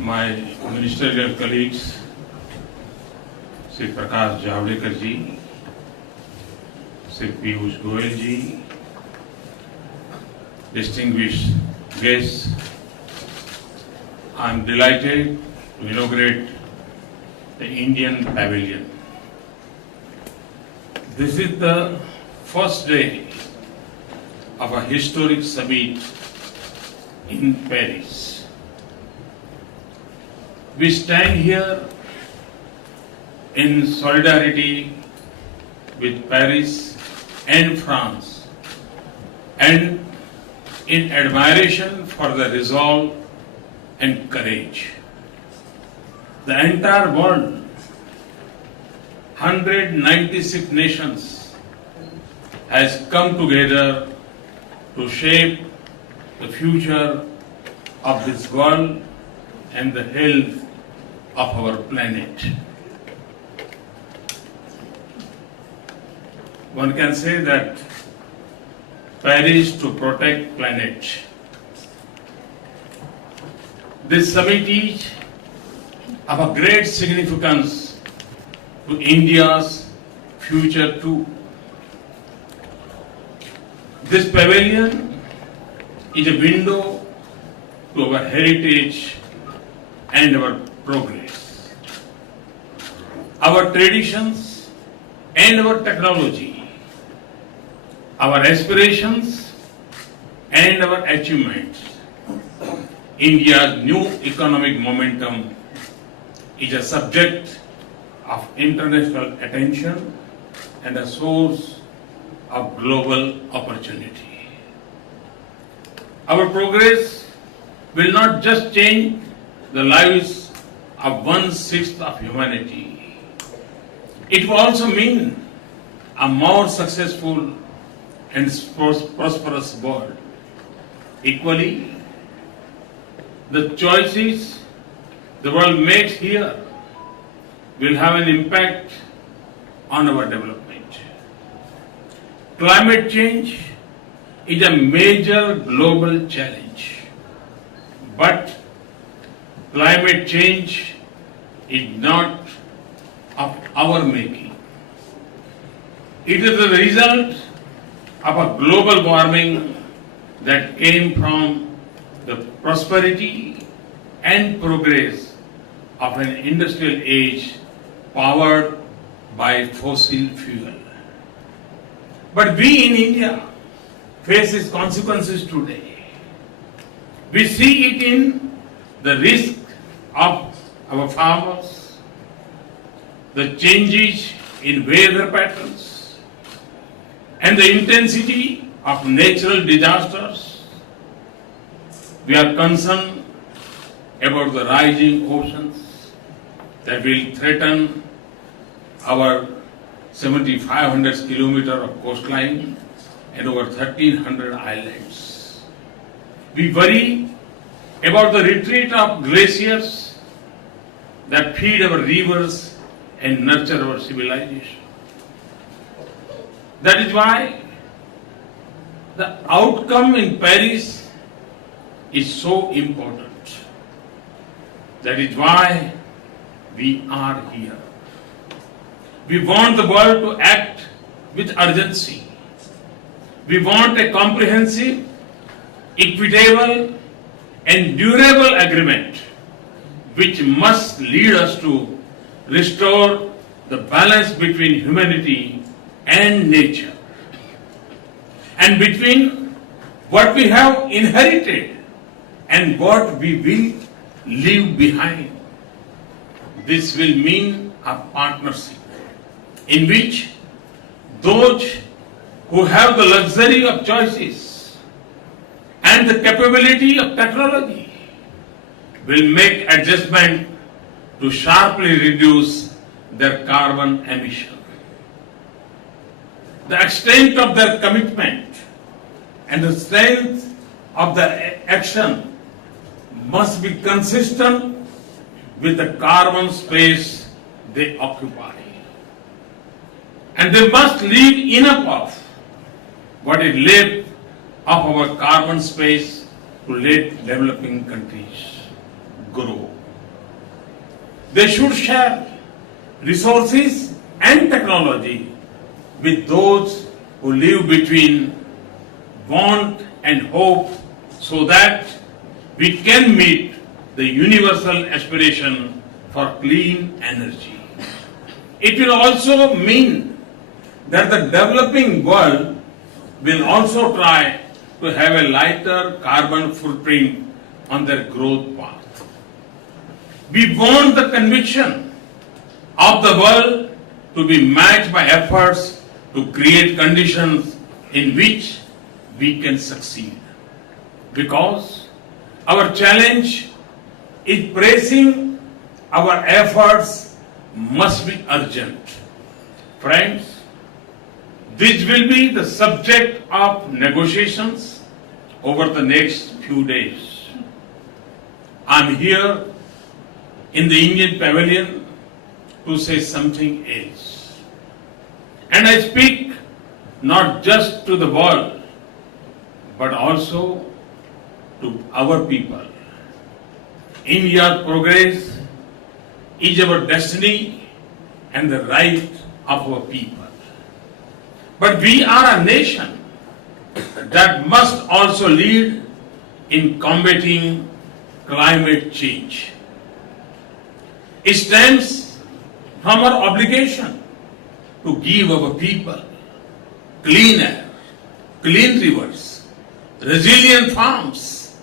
my ministerial colleagues, Sri Prakash Javadekar ji, Sri Piyush Goyal ji, distinguished guests, I am delighted to inaugurate the Indian Pavilion. This is the first day of a historic summit in Paris. We stand here in solidarity with Paris and France and in admiration for the resolve and courage. The entire world, 196 nations, has come together to shape the future of this world and the health of our planet. One can say that Paris to protect planet. This summit is of a great significance to India's future too. This pavilion is a window to our heritage and our progress, our traditions and our technology, our aspirations and our achievements. India's new economic momentum is a subject of international attention and a source of global opportunity. Our progress will not just change the lives of 1/6 of humanity. It will also mean a more successful and prosperous world. Equally, the choices the world makes here will have an impact on our development. Climate change is a major global challenge, but climate change is not of our making. It is the result of a global warming that came from the prosperity and progress of an industrial age powered by fossil fuel. But we in India face its consequences today. We see it in the risk of our farmers, the changes in weather patterns, and the intensity of natural disasters. We are concerned about the rising oceans that will threaten our 7,500 kilometers of coastline and over 1,300 islands. We worry about the retreat of glaciers that feed our rivers and nurture our civilization. That is why the outcome in Paris is so important. That is why we are here. We want the world to act with urgency. We want a comprehensive, equitable, and durable agreement which must lead us to restore the balance between humanity and nature and between what we have inherited and what we will leave behind. This will mean a partnership in which those who have the luxury of choices and the capability of technology will make adjustment to sharply reduce their carbon emission. The extent of their commitment and the strength of their action must be consistent with the carbon space they occupy. And they must leave enough of what is left of our carbon space to let developing countries grow. They should share resources and technology with those who live between want and hope so that we can meet the universal aspiration for clean energy. It will also mean that the developing world will also try to have a lighter carbon footprint on their growth path. We want the conviction of the world to be matched by efforts to create conditions in which we can succeed. Because our challenge is pressing, our efforts must be urgent. Friends, this will be the subject of negotiations over the next few days. I'm here in the Indian Pavilion to say something else. And I speak not just to the world, but also to our people. India's progress is our destiny and the right of our people. But we are a nation that must also lead in combating climate change. It stems from our obligation to give our people clean air, clean rivers, resilient farms,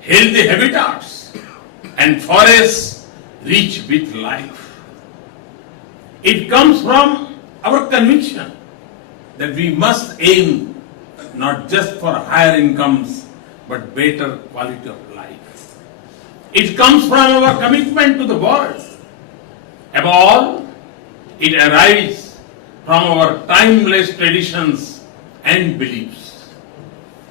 healthy habitats, and forests rich with life. It comes from our conviction that we must aim not just for higher incomes, but better quality of life. It comes from our commitment to the world. Above all, it arises from our timeless traditions and beliefs.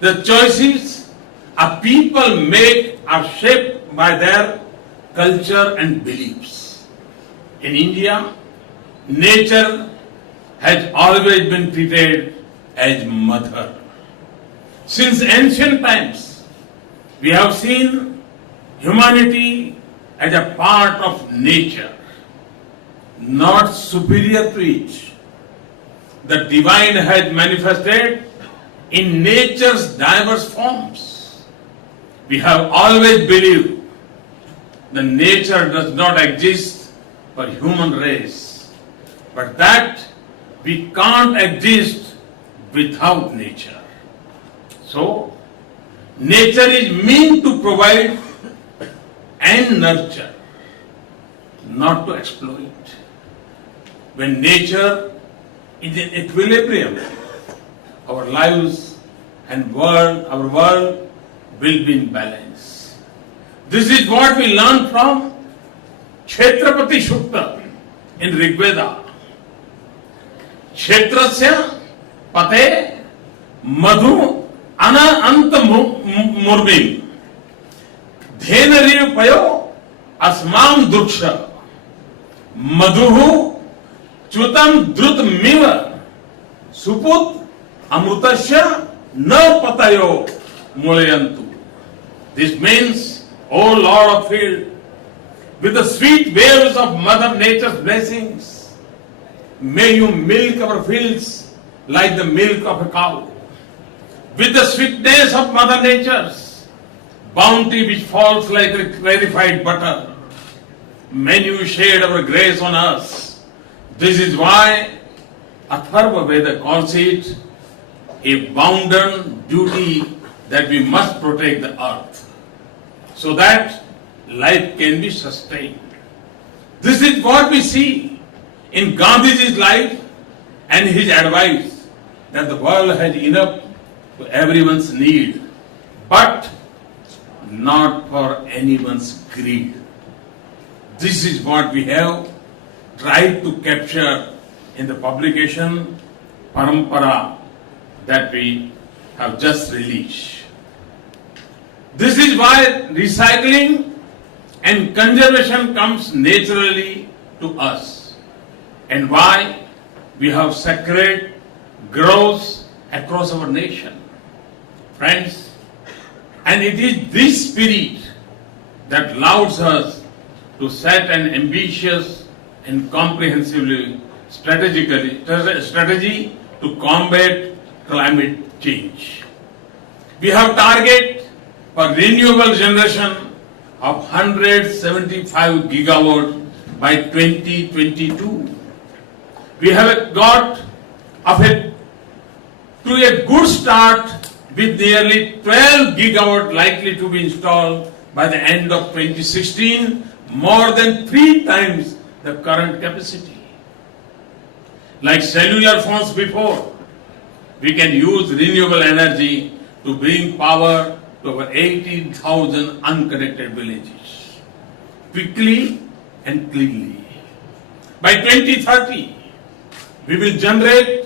The choices a people make are shaped by their culture and beliefs. In India, nature has always been treated as mother. Since ancient times, we have seen humanity as a part of nature, not superior to it. The divine has manifested in nature's diverse forms. We have always believed that nature does not exist for human race, but that we can't exist without nature. So, nature is meant to provide and nurture, not to exploit. When nature is in equilibrium, our lives and our world will be in balance. This is what we learn from Kshetrapati Sukta in Rigveda. Kshetrasya pate madhu ana anta murmim dhenariv payo asmam druksha madhuhu chutam drut miva suput amrutasya na patayo mulayantu. This means, O Lord of field, with the sweet waves of Mother Nature's blessings, may you milk our fields like the milk of a cow. With the sweetness of Mother Nature's bounty which falls like a clarified butter, may you shed our grace on us. This is why Atharva Veda calls it a bounden duty that we must protect the earth so that life can be sustained. This is what we see in Gandhiji's life and his advice that the world has enough to everyone's need, but not for anyone's greed. This is what we have tried to capture in the publication Parampara that we have just released. This is why recycling and conservation comes naturally to us, and why we have sacred groves across our nation. Friends, and it is this spirit that allows us to set an ambitious and comprehensively strategy to combat climate change. We have target for renewable generation of 175 gigawatt by 2022. We have got to a good start with nearly 12 gigawatt likely to be installed by the end of 2016, more than 3 times the current capacity. Like cellular phones before, we can use renewable energy to bring power to over 18,000 unconnected villages quickly and cleanly. By 2030, we will generate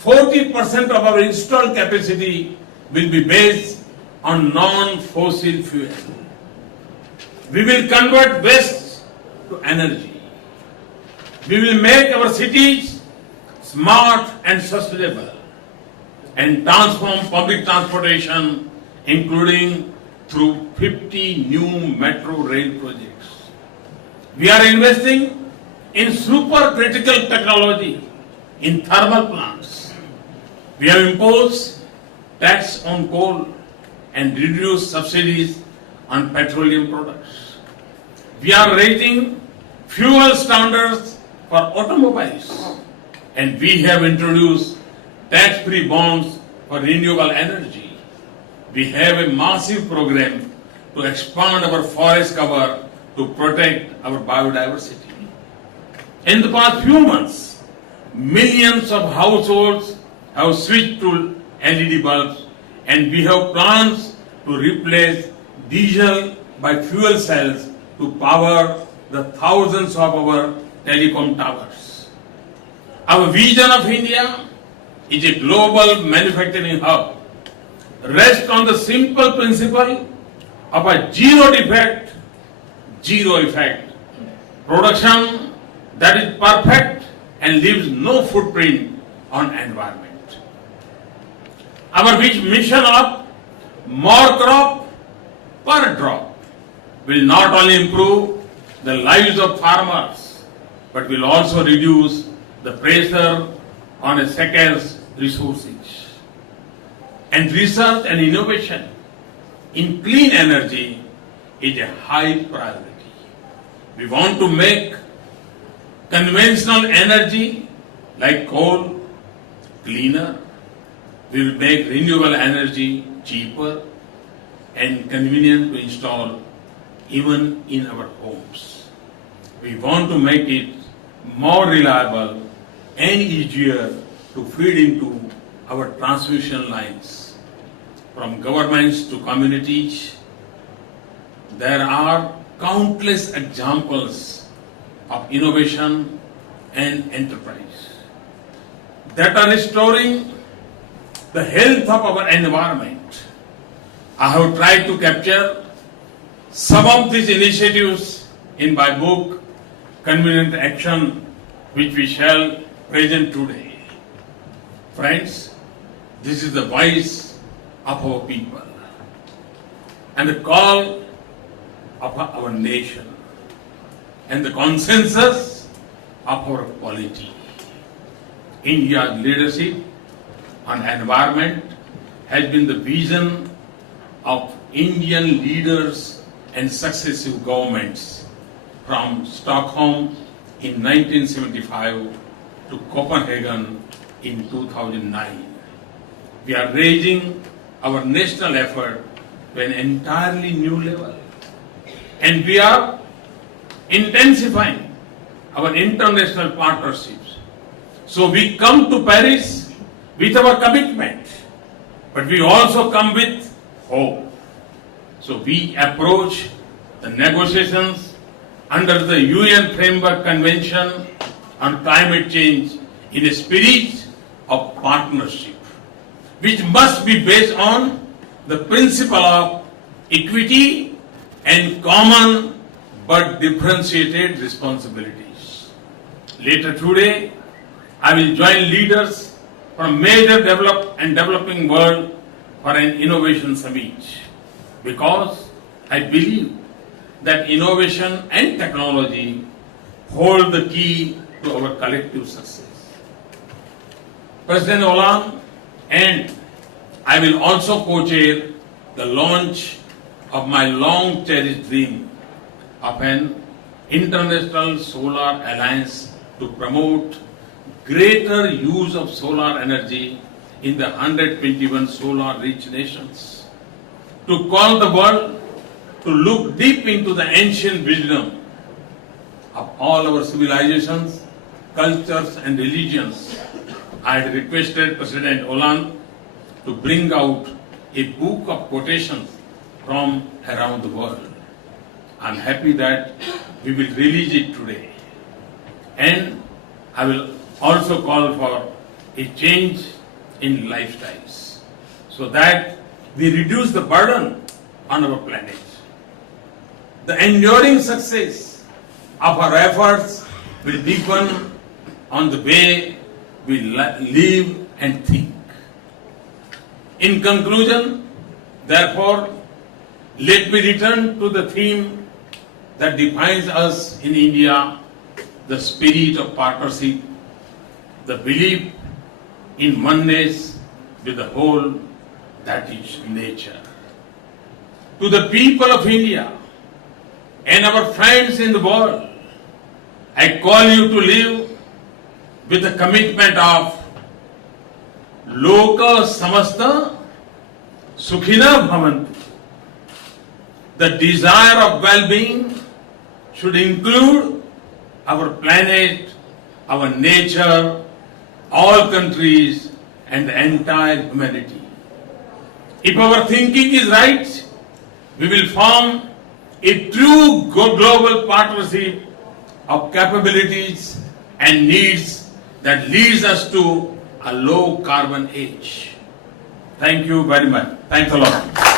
40% of our installed capacity will be based on non-fossil fuel. We will convert waste to energy. We will make our cities smart and sustainable and transform public transportation, including through 50 new metro rail projects. We are investing in supercritical technology in thermal plants. We have imposed tax on coal and reduced subsidies on petroleum products. We are raising fuel standards for automobiles, and we have introduced tax-free bonds for renewable energy. We have a massive program to expand our forest cover to protect our biodiversity. In the past few months, millions of households have switched to LED bulbs, and we have plans to replace diesel by fuel cells to power the thousands of our telecom towers. Our vision of India is a global manufacturing hub, rests on the simple principle of a zero defect, zero effect production that is perfect and leaves no footprint on environment. Our mission of more crop per drop will not only improve the lives of farmers, but will also reduce the pressure on a scarce resources. And research and innovation in clean energy is a high priority. We want to make conventional energy like coal cleaner. We will make renewable energy cheaper and convenient to install even in our homes. We want to make it more reliable and easier to feed into our transmission lines. From governments to communities, there are countless examples of innovation and enterprise that are restoring the health of our environment. I have tried to capture some of these initiatives in my book, Convenient Action, which we shall present today. Friends, this is the voice of our people and the call of our nation and the consensus of our polity. India's leadership on environment has been the vision of Indian leaders and successive governments from Stockholm in 1975 to Copenhagen in 2009. We are raising our national effort to an entirely new level, and we are intensifying our international partnerships. So we come to Paris with our commitment, but we also come with hope. So we approach the negotiations under the UN Framework Convention on Climate Change in a spirit of partnership, which must be based on the principle of equity and common but differentiated responsibilities. Later today, I will join leaders from major developing world for an innovation summit, because I believe that innovation and technology hold the key to our collective success. President Hollande and I will also co-chair the launch of my long-cherished dream of an international solar alliance to promote greater use of solar energy in the 121 solar-rich nations. To call the world to look deep into the ancient wisdom of all our civilizations, cultures and religions, I had requested President Hollande to bring out a book of quotations from around the world. I am happy that we will release it today. And I will also call for a change in lifestyles so that we reduce the burden on our planet. The enduring success of our efforts will depend on the way we live and think. In conclusion, therefore, let me return to the theme that defines us in India, the spirit of partnership, the belief in oneness with the whole, that is nature. To the people of India and our friends in the world, I call you to live with the commitment of Loka Samasta Sukhina Bhavantu. The desire of well-being should include our planet, our nature, all countries, and the entire humanity. If our thinking is right, we will form a true global partnership of capabilities and needs that leads us to a low carbon age. Thank you very much. Thanks a lot.